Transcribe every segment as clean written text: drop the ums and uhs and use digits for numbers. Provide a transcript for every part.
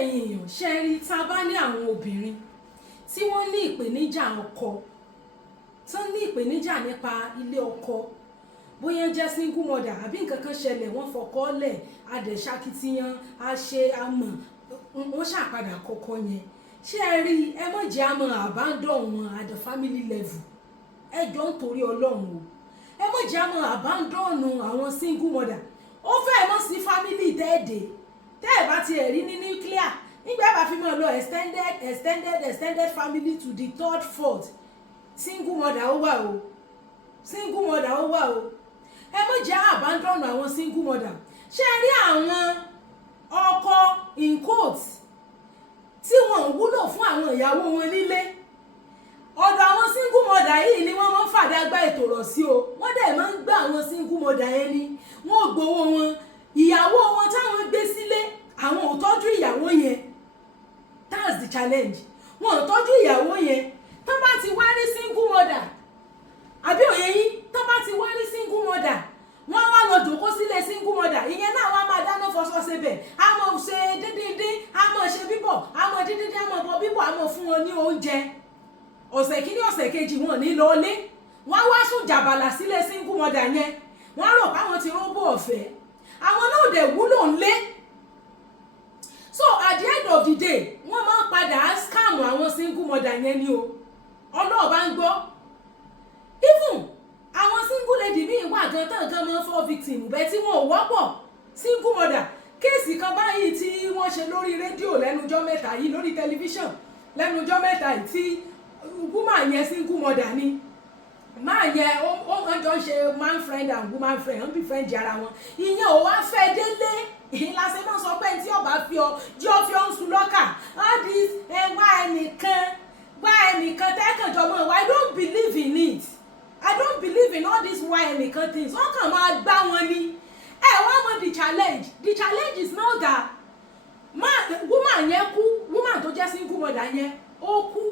ẹ̀yin èèyàn ṣe rí tá a bá ní àwọn obìnrin tí wọ́n ní ìpèníjà ọkọ tán ní ìpèníjà nípa ilé ọkọ bóyá jẹ́ single mother àbí nǹkan kan ṣẹlẹ̀ wọ́n fọkọ́ lẹ̀ adẹ̀ṣakitiyan àṣe àmọ̀ wọ́n ṣàpadà kọ́kọ́ yẹn ṣé ẹ rí ẹ mọ̀ jẹ́ àmọ́ abandon wọn at the family level ẹ jọ ń torí ọlọ́run o ẹ mọ̀ jẹ́ àmọ́ abandon àwọn single mother ó fẹ́ mọ̀ sí family tẹ́ẹ̀dẹ̀ tẹ́ ẹ̀ bá ti ẹ̀ rí ní nuclear nígbà bá fi mọ̀ lọ extended family to the third fourth single mother ó wà o single mother ó wà o ẹ mọ̀ jẹ́ abandon àwọn single mother ṣé ẹ rí àwọn ọkọ in quotes tí wọ́n ń wúlò fún àwọn ìyàwó wọn nílé ọ̀dọ̀ àwọn single mother yìí ni wọ́n máa ń fàdágbá ètò rọ̀ sí o wọ́n dẹ̀ máa ń gbá àwọn single mother yẹn ní wọ́n ò gbowó wọn ìyàwó wọn táwọn gbé sílé àwọn ò tọ́jú ìyàwó yẹn that's the challenge wọn ò tọ́jú ìyàwó yẹn tó bá ti wá rí single mother àbí òye yín tó bá ti wá rí single mother wọ́n wá lọ jòkó sílé single mother ìyẹn náà wọ́n á máa dáná fọṣọ sebẹ̀ á mọ̀ ṣe dídíndín á mọ̀ ṣe bíbọ̀ á mọ̀ dídíndín á mọ̀ bọ̀ bíbọ̀ á mọ̀ fún wọn ní oúnjẹ ọ̀sẹ̀ kìíní ọ̀sẹ̀ kejì wọn ní lọlé wọ́n wá sùn jàbàlà sílé single mother yẹn wọ́n rò páwọn ti róbó ọ̀fẹ́ àwọn náà dẹ̀ wúlò ńlé so at the end of the day wọ́n máa ń padà scam àwọn single mother yẹn ni o ọlọ́ọ̀bá ń gbọ́ even àwọn single lady míì wà gan tán gan máa ń fọ́ victim bẹ́ẹ̀ tí wọn ò wọ́pọ̀ single mother kéèsì kan báyìí tí wọ́n ṣe lórí rédíò lẹ́nujọ́ mẹ́ta yìí lórí tẹlifíṣàn lẹ́nujọ́ mẹ́ta yìí tí woman yẹn single mother ni máa yẹ ó ń jọ ṣe man friend and woman friend ń bí friend ara wọn ìyẹn ò wá fẹ́ délé ìlàsẹ̀ máa sọ pé tí ọba fi ọ jí ọ fi ọ ń sun lọ́kà all this wá ẹnìkan tẹ́kànjọ́ mọ́ I don't believe in it I don't believe in all these why ẹnìkan things wọ́n kàn máa gbá wọn ni ẹ wọ́n mọ the challenge is not that woman yẹn kú woman tó jẹ́ single mother yẹn ó kú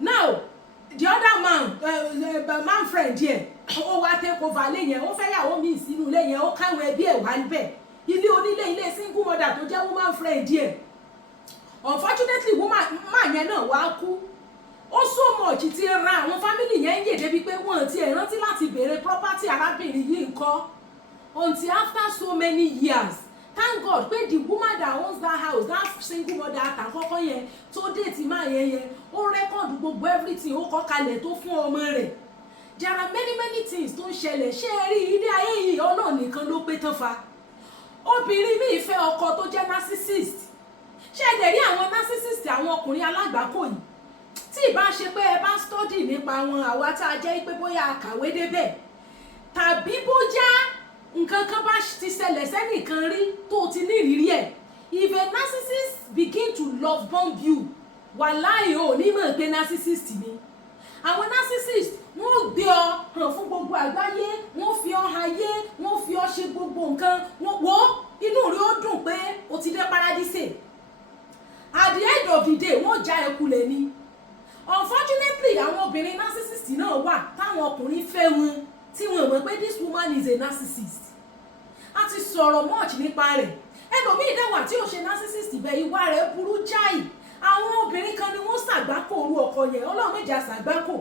now the other man friend yẹn ó wá take over lé yẹn ó fẹ́ yàwó mi sínú ilé yẹn ó káwọn ẹbí ẹ̀ wá níbẹ̀ ilé onílé ilé single mother tó jẹ́ woman friend yẹn unfortunately woman yẹn náà wá kú ó so much ti ra àwọn family yẹn yè débi pé wọ́n ti ẹ̀ rántí láti béèrè property arábìnrin yìí ńkọ́ until after so many years thank God pé the woman that owns that house that single mother àtàkọ́kọ́ yẹn tó déètì máa yẹn ó rẹ́kọ̀dù gbogbo everything ó kọ́ kalẹ̀ tó fún ọmọ rẹ̀ there are many things tó ń ṣẹlẹ̀ ṣé ẹ rí ilé ayé yìí ọlọ́ọ̀ nìkan ló pé tán fa obìnrin míì fẹ́ ọkọ tó jẹ́ narcissist ṣé ẹ dẹ̀ rí àwọn narcissist àwọn ọkùnrin alágbàákò yìí tí ìbá ṣe pé ẹ bá study nípa wọn àwa tá a jẹ́ pé bóyá a kàwé débẹ̀ tàbí bóyá nǹkan kan bá ti ṣẹlẹ̀ sẹ́nìkan rí tó ti ní ìrírí ẹ̀ if a narcissist begin to love bomb you wàláhì ò ní mọ̀ pé narcissist ni àwọn narcissist wọ́n gbé ọ hàn fún gbogbo àgbáyé wọ́n fi ọ hayé wọ́n fi ọ ṣe gbogbo nǹkan wọ́n wo inú rí ó dùn pé o ti dé paradise at the end of the day wọ́n já ẹ kulẹ̀ ni unfortunately àwọn obìnrin narcissist náà wà táwọn ọkùnrin fẹ́ wọn tí wọ́n mọ̀ pé this woman is a narcissist a ti sọ̀rọ̀ much nípa rẹ̀ ẹlòmíì dẹ̀wà tí ò ṣe narcissist bẹ́ẹ̀ ìwà rẹ̀ burú jáì àwọn obìnrin kan ni wọ́n ṣàgbákò orú ọkọ yẹn ọlọ́run méjì àṣàgbákò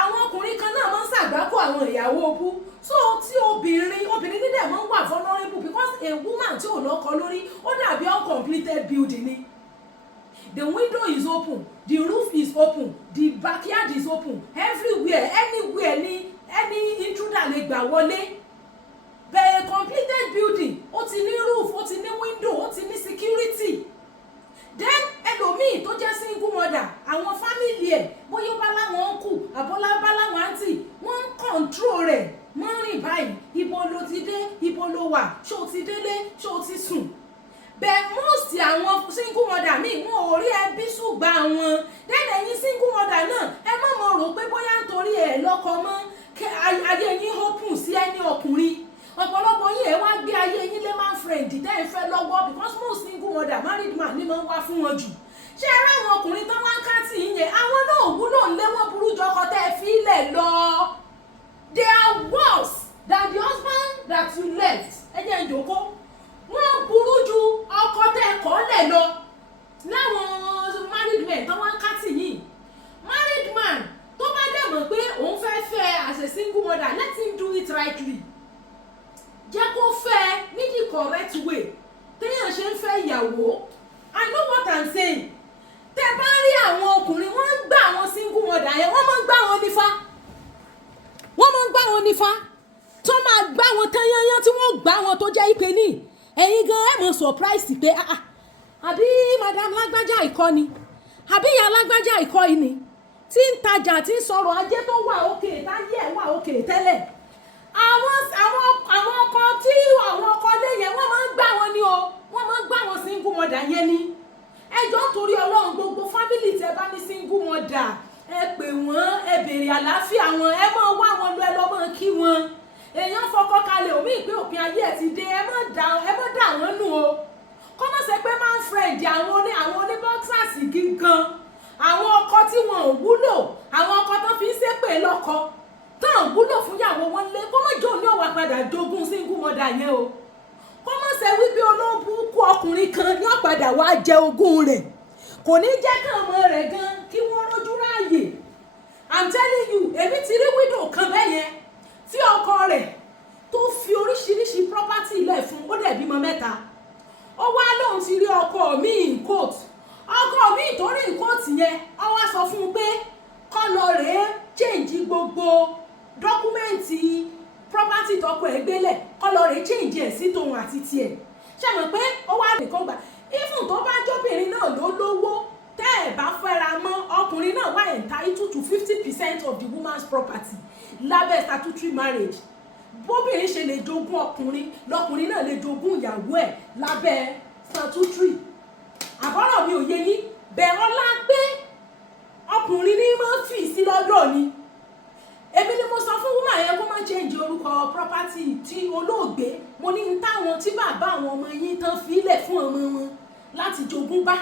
àwọn ọkùnrin kan náà máa ń ṣàgbákò àwọn ìyàwó obú so tí obìnrin nídẹ̀ máa ń wà vulnerable because a woman tí ò lọ́kọ lórí ó dàbí uncompleted building ni the window is open the roof is open the backyard is open everywhere anywhere ni any intruder lè gbà wọlé bẹ̀rẹ̀ completed building ó ti ní roof ó ti ní window ó ti ní security then ẹlòmíì tó jẹ́ single mother àwọn family ẹ̀ bóyá ó bá láwọn uncle àbọ́lá bá láwọn aunty wọ́n ń control rẹ̀ wọ́n rìn báyìí ibo ló ti dé ibo ló wà ṣó ti délé ṣó ti sùn bẹ́ẹ̀ most àwọn single mother míì wọn ò rí ẹbí ṣùgbọ́n àwọn then ẹ̀yin single mother náà ẹ má mọ̀ rò pé bóyá nítorí ẹ̀ lọ́kọ mọ́ ayé yín open sí ẹni ọkùnrin ọ̀pọ̀lọpọ̀ yín ẹ̀ wá gbé ayé yín lé man friend tẹ́ ẹ fẹ́ lọ́wọ́ because most single mother married man ni máa ń wá fún wọn jù ṣé ẹ ráwọn ọkùnrin tán wá ń ká tì í yẹn àwọn náà wúlò ńlé wọn burú jọkọ tẹ́ ẹ fi ilẹ̀ lọ they are worse than the husband that you left ẹ jẹ́ ìjòkó wọ́n burú ju ọkọ tẹ́ ẹ kọ́ lẹ̀ lọ single mother, let him do it rightly. Jẹ́ kó fẹ́ ní the correct way téèyàn ṣe ń fẹ́ ìyàwó. I know what I'm saying. Tẹ́ bá rí àwọn ọkùnrin wọ́n ń gbà àwọn single mother yẹn, wọ́n máa ń gbà wọn nífà. Wọ́n máa ń gbà wọn nífà. Tó máa gbà wọn tán yányán tí wọ́n gbà wọn tó jẹ́ ìpè ní. Ẹ̀yin gan ẹ̀ mọ̀ surprise pé àbí madam lágbájá ìkọ́ ni, àbí ìyá lágbájá ìkọ́ yìí ni, tí ń tajà tí ń sọ̀rọ̀ ajé tó wà òkè táyé ẹ̀ wà òkè tẹ́lẹ̀. Àwọn ọkọ tí àwọn ọkọ lé yẹn wọ́n máa ń gbà wọn ni o, wọ́n máa ń gbà wọn single mother yẹn ni. Ẹ jọ̀ọ́ torí Ọlọ́run gbogbo family tẹ bá ní single mother, ẹ pè wọ́n, ẹ béèrè àlàáfíà wọn, ẹ máa wá wọn lọ, ẹ lọ máa kí wọn. Èèyàn fọkọ kalẹ̀ òmí ìpín òpin ayé ẹ̀ ti dé, ẹ má dà wọ́n nù o. Kọ́mọ̀ ṣe pé máa ń friend àwọn oníbọ́ksàsì gígan, àwọn ọkọ tí wọn ò wúlò, àwọn ọkọ tó fi ń ṣépè lọ́kọ tán wúlò fún ìyàwó wọn lé. Kọ́mọ̀ jọ ní ọ̀wà padà jogún single mother yẹn o. Kọ́mọ̀ ṣe wípé olóbùkú ọkùnrin kan ní ọ̀padà wá jẹ ogún rẹ̀, kò ní jẹ́ kí ọmọ rẹ̀ gan kí wọ́n rójú ráàyè. I'm telling you, èmi ti rí widow kan bẹ́yẹn tí ọkọ rẹ̀ tó fi oríṣiríṣi property lẹ̀ fún, ó dẹ̀ bímọ 3. Ó wá lóun ti rí ọkọ mi in court. Ọkọ mi tó rí in court yẹn, ó wá sọ fún un pé kó lọ rèé change gbogbo dọ́kúmẹ́ǹtì property tọkọ ẹ̀ gbélẹ̀, kó lọ rèé change ẹ̀ sí tòun àti tiẹ̀. Ṣé mọ̀ pé ó wá nìkan gbà even tó bá jóbìnrin náà ló lówó, tẹ́ ẹ̀ bá fẹ́ra mọ́, ọkùnrin náà wà entitled to 50% of the woman's property lábẹ́ statutory marriage. Bóbìnrin ṣe lè jogún ọkùnrin, lọkùnrin náà lè jogún ìyàwó ẹ̀ lábẹ́ statutory. Àbọ̀rọ̀ mi ò yé yín, bẹ̀rọ̀ lá pé ọkùnrin ní máa ń fi sí lọ́dọ̀ ni. Èmi ni mo sọ fún woman yẹn kó má change orúkọ property tí olóògbé, mo ní ń táwọn tí bàbá àwọn ọmọ yín tán fílẹ̀ fún ọmọ wọn láti jogún bá.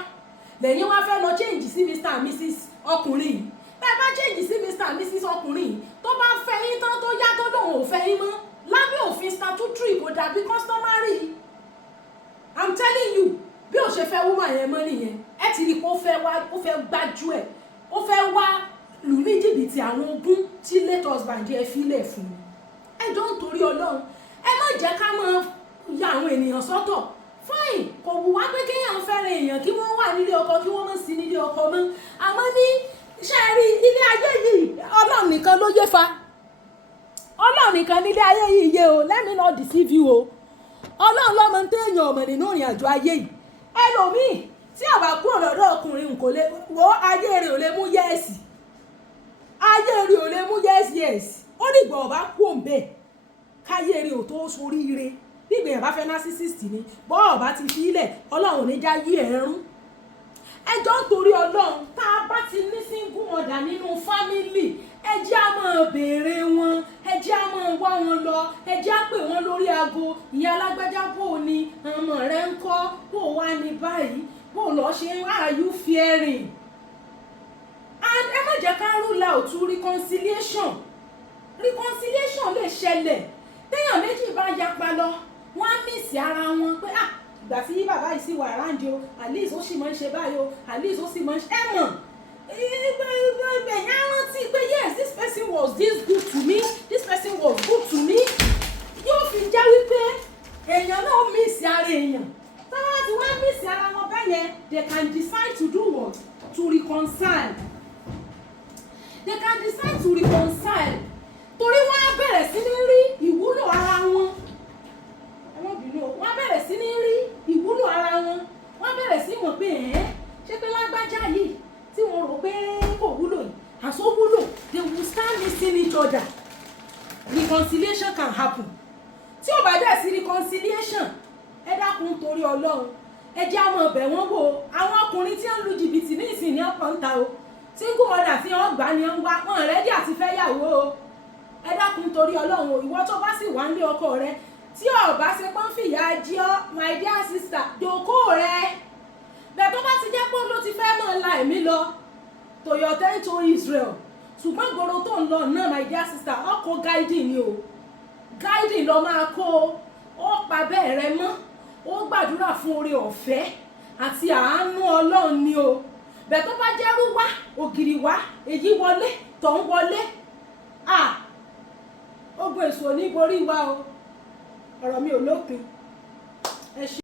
Lẹ́yìn wá fẹ́ lọ change sí Mr. and Mrs. ọkùnrin. Bẹ́ẹ̀ bá change sí Mr. and Mrs. ọkùnrin tó bá fẹ́ yín tán tó yá tó lòun ò fẹ́ yín mọ́, lábẹ́ òfin statutory kò dàbí customary. I'm telling you, bí o ṣe fẹ́ woman yẹn mọ́ nìyẹn. Ẹ ti rí pé ó fẹ́ gbájú ẹ̀, ó fẹ́ wá lù ní jìbìtì àwọn ogún tí late husband ẹ fílẹ̀ fún mi. Ẹ jọ̀ọ́ nítorí Ọlọ́run, ẹ má jẹ́ ká máa ya àwọn ènìyàn sọ́tọ̀. Fine, kò wù wá pé kéèyàn fẹ́ràn èèyàn kí wọ́n wà nílé ọkọ kí wọ́n má sí nílé ọkọ mọ́. Àmọ́ ní iṣẹ́ rí ilé ayé yìí, Ọlọ́run nìkan ló yé fa. Ọlọ́run nìkan nílé ayé yìí yé o, let me not deceive you o. Ọlọ́run ló mọ̀ téèyàn ọmọ nínú ìrìn àjò ayé yìí. Ẹlòmíì tí ó bá kúrò lọ́dọ̀ ọkùnrin kò lè wo ayé rẹ̀ ò lè mú yẹ́ẹ̀sì. Ayé rẹ̀ ò lè mú yẹ́ẹ̀sì. Ó dìgbà ọba kú òǹbẹ káyé rẹ̀ ò tó soríire. Bí ìgbìyànjú bá fẹ́ narcissist ni, bọ́ ọba ti fi ilẹ̀, Ọlọ́run ní já yí ẹ̀rún. Ẹ jọ̀ọ́ nítorí Ọlọ́run, tá a bá ti ní single mother nínú family, ẹ jẹ́ á máa béèrè wọn, ẹ jẹ́ á máa wá wọn lọ, ẹ jẹ́ á pè wọ́n lórí aago. Ìyá alágbájá bò ní ọmọ rẹ̀ ń kọ́, bò wá ní báyìí, bò lọ ṣe are you fearing? And ẹ má jẹ́ ká rule out reconciliation. Reconciliation lè ṣẹlẹ̀ téèyàn méjì bá yapa lọ, wọ́n á mísì ara wọn pé ìgbà tí bàbá yìí sì wà ráńdì o, at least ó sì máa ń ṣe báyìí o, at least ó sì máa ń ṣe mọ̀. Ẹ̀yà rántí pé yes, this person was this good to me, this person was good to me. Yóò fi jẹ́ wípé èèyàn náà mísì ara èèyàn. Táwọn ti wá mísì ara wọn bẹ́yẹn, they can decide to do what? To reconcile. They can decide to reconcile. Torí wọ́n á bẹ̀rẹ̀ sí ní rí ìwúlò ara wọn. Wọ́n á bẹ̀rẹ̀ sí ní rí ìwúlò ara wọn. Wọ́n á bẹ̀rẹ̀ sí mọ̀ pé ṣé pé lágbájá yìí tí wọ́n rò pé kò wúlò yìí, àṣọ wúlò. They will start missing each other. Reconciliation can happen. Tí ó bá dẹ̀ sí reconciliation, ẹ dákun torí Ọlọ́run, ẹ jẹ́ àwọn ọbẹ̀ wọn wò. Àwọn ọkùnrin tí ń lu jìbìtì ní ìsìn ní ọ̀pọ̀ ń ta o. Single mother tí wọ́n gbà ní ń wá, wọn rẹ́dí àti fẹ́ yàwó o. Ẹ dákun torí Ọlọ́run o, ìwọ tó bá sì wà nílé ọkọ rẹ, tí ó bá ṣe pọ́n fìyà jí ọ́, my dear sister, jókòó rẹ. Bẹ́ẹ̀ tó bá ti jẹ́ pé ló ti fẹ́ mọ́ la ẹ̀mí lọ, to your tent to Israel. Ṣùgbọ́n gbòòrò tó ń lọ náà, my dear sister, ọkọ̀ guiding ni o. Guiding lọ máa kó o, ó pa bẹ́ẹ̀ rẹ mọ́, ó gbàdúrà fún oore ọ̀fẹ́ àti àánú Ọlọ́run ni o. Bẹ́ẹ̀ tó bá jẹ́rú wá, ògiri wá, èyí wọlé, tọ̀hún wọlé. ogun èṣù ò ní borí wa o ọ̀rọ̀ mi ò lópin ẹ ṣé.